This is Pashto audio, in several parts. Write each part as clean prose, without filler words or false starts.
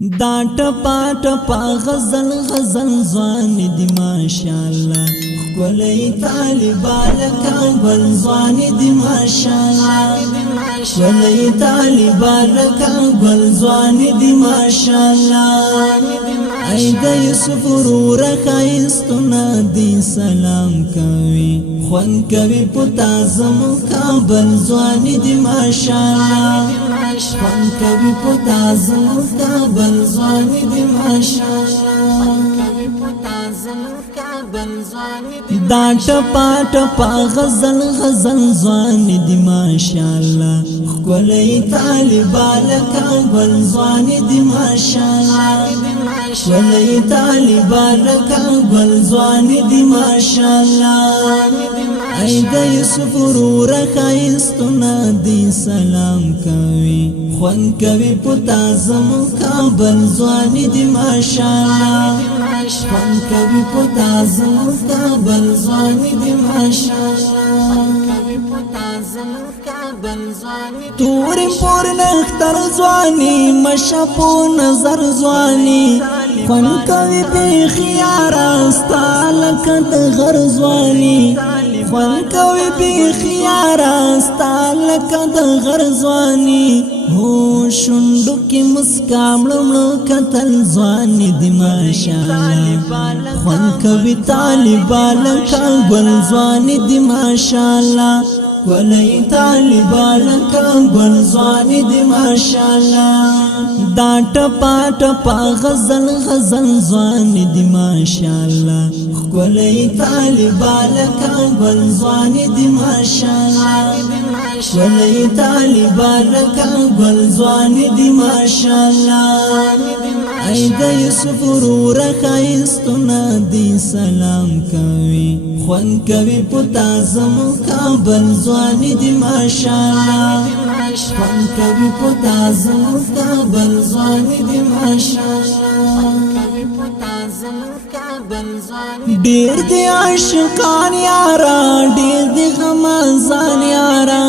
دا ټپا ټپا غزل غزل ځوان دی ماشاءالله ښکلی طالبان کابل ځوان دی ماشاءالله ښکلی طالبان کابل ځوان دی ماشاءالله ای د یوسف ورور ښایستونه دی سلام کوي خوند کوي پتا زموږ کابل ځوان دی ماشاءالله خوند کوي پتا زموږ کابل ځوان دی ماشاءالله دا ټپا ټپا غزل غزل ځوان دی ماشاءالله ښکلی طالبان کابل ځوان دی ماشاءالله ښکلی طالبان کابل ځوان دی ماشاءالله ای د یوسف ورور ښایستونه دی سلام کوي خوند کوي پتا زموږ کابل ځوان دی ماشاءالله خوند کوي پتا زموږ کابل ځوان دی ماشاءالله تورې پور نختر ځواني مشپو نظر ځواني خوند کوي بېخیاره ستا لکه د غر ځواني خوند کوي بېخیاره ستا لکه د غر ځواني هو شونډو کې مسکا مړه مړه کتل ځواني دی ماشاءالله خوند کوي طالبان کابل ځواني دی ماشاءالله ښکلی طالبان کابل ځوان دی ماشاءالله دا ټپا ټپا غزل غزل ځوان دی ماشاءالله ښکلی طالبان کابل ځوان دی ماشاءالله ښکلی طالبان کابل ځوان دی ماشاءالله ای د یوسف ورور ښایستونه دی سلام کوي خوند کوي پتا زموږ کابل ځوان دی ماشاءالله خوند کوي پتا زموږ کابل ځوان دی ماشاءالله ډېر دی عاشقان یارا ډېر دی غمازان یارا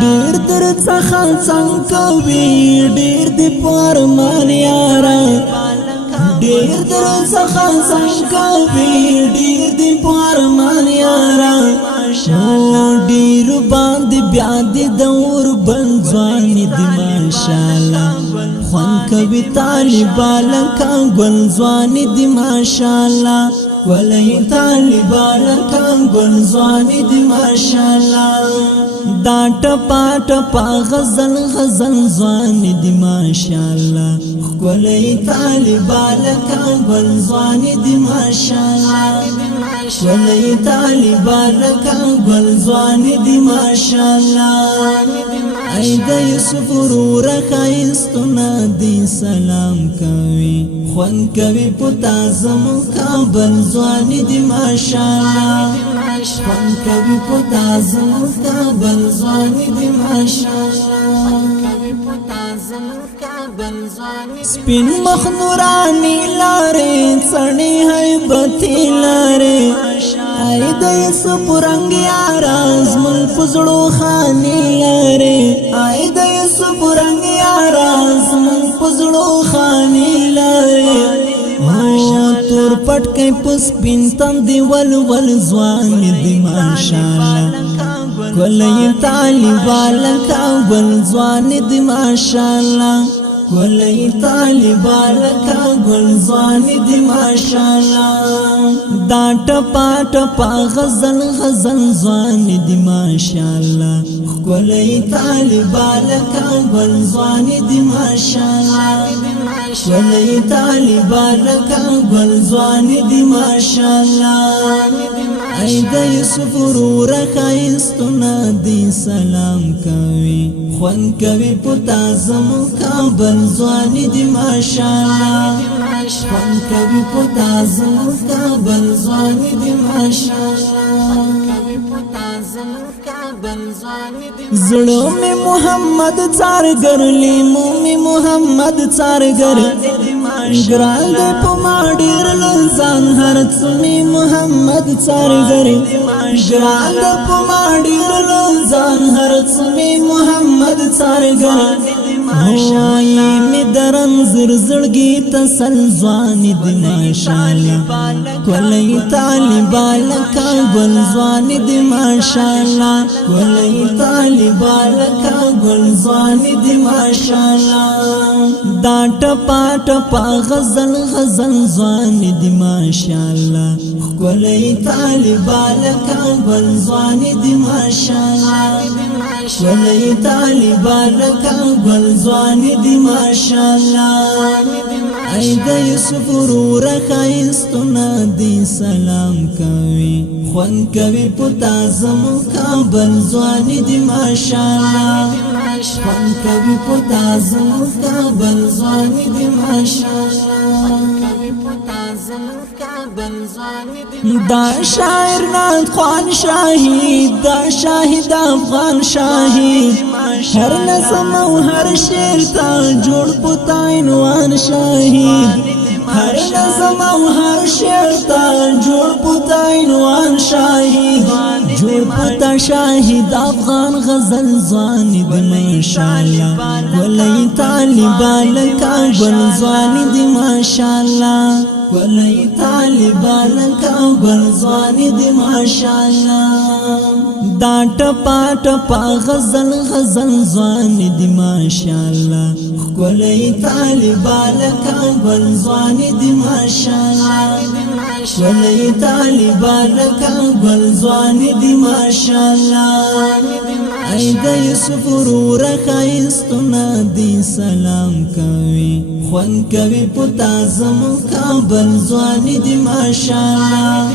ډېر در څخه څنګ کوي ډېر دی پرمان یارا ډېر در څخه څنګ کوي ډېر دی پرمان یارا ډېر باندې بیا دی دور بل ځوان دی ماشاءالله خوند کوي طالبان کابل ځوان دی ماشاءالله ښکلی طالبان کابل ځوان دی ماشاءالله دا ټپا ټپا غزل غزل ځوان دی ماشاءالله ښکلی طالبان کابل ځوان دی ماشاءالله ښکلی طالبان کابل ځوان دی ماشاءالله ای د یوسف ورور ښایستونه دی سلام کوي خوند کوي پتا زموږ کابل ځوان دی ماشاءالله خوند کوي پتا زموږ کابل ځوان دی ماشاءالله سپین مخ نورانی لارې څڼې هیبتې لارې ای د یوسف رنګ یاره زموږ په زړو خانې لارې ای د یوسف رنګ یاره زموږ په زړو خانې لارې تور پټ کې په سپین تندې ول ځوان دی ماشاءالله ښکلی طالبان کابل ځوان دی ماشاءالله ښکلی طالبان کابل ځوان دی ماشاءالله دا ټپا ټپا غزل غزل ځوان دی ماشاءالله ښکلی طالبان کابل ځوان دی ماشاءالله ښکلی طالبان کابل ځوان دی ماشاءالله ای د یوسف ورور ښایستونه دی سلام کوي خوند کوي پتا زموږ کابل ځوان دی ماشاءالله خوند کوي پتا زموږ کابل ځوان دی ماشاءالله زړه مې محمد څارګر لیمو مې محمد څارګر ګران دې په ما ډېر لنځان هر څه مې محمد څارګر ګران دې په ما ډېر لنځان هر څه مې محمد څارګر ماشاءالله می درن زړګي تسل ځوان دی ماشاءالله کولای طالبان کابل ځوان دی ماشاءالله کولای طالبان کابل ځوان دی ماشاءالله دا ټپا ټپا غزل ځوان دی ماشاءالله کولای طالبان کابل ځوان دی ماشاءالله کولای طالبان کابل ځوان دی ماشاءالله ای د یوسف ورور خایستونه دی سلام کوي خوان کوي پتا زمو کابل ځوان دی ماشاءالله خوان کوي پتا زمو کابل ځوان دی ماشاءالله دا شاعر ناد خوان شاهید دا شاهد افغان شاهید هر نظم او هر شعر تا جوړ پتا عنوان شاهید هر نظم او هر شعر تا جوړ پتا عنوان شاهید جوړ پتا شاهد افغان غزل ځوان دی ماشاءالله ولای طالبان کابل ځوان دی ماشاءالله ولای طالبان کابل ځوان دی ماشاءالله دا ټپا ټپا غزل ځوان دی ماشاءالله ولای طالبان کابل ځوان دی ماشاءالله ولای طالبان کابل ځوان دی ماشاءالله ای د یوسف ورور خایستونه دی سلام کوي خوان کوي پتا زمو کابل ځوان دی ماشاءالله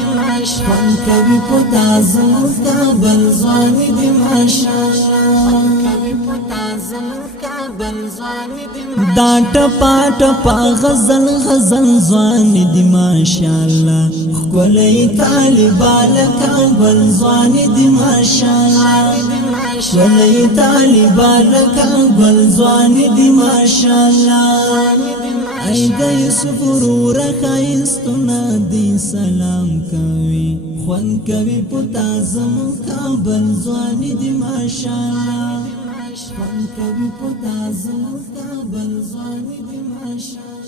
خوان کوي پتا زمو کابل ځوان دی ماشاءالله دا ټپا ټپا غزل ځوان دی ماشاءالله کولای طالبان کابل ځوان دی ماشاءالله کولای طالبان کابل ځوان دی ماشاءالله ای د یوسف ورور خایستونه دی سلام کوي خوان کوي پتا زمو کابل ځوان دی ماشاءالله خوان کوي پتا زمو کابل ځوان دی ماشاءالله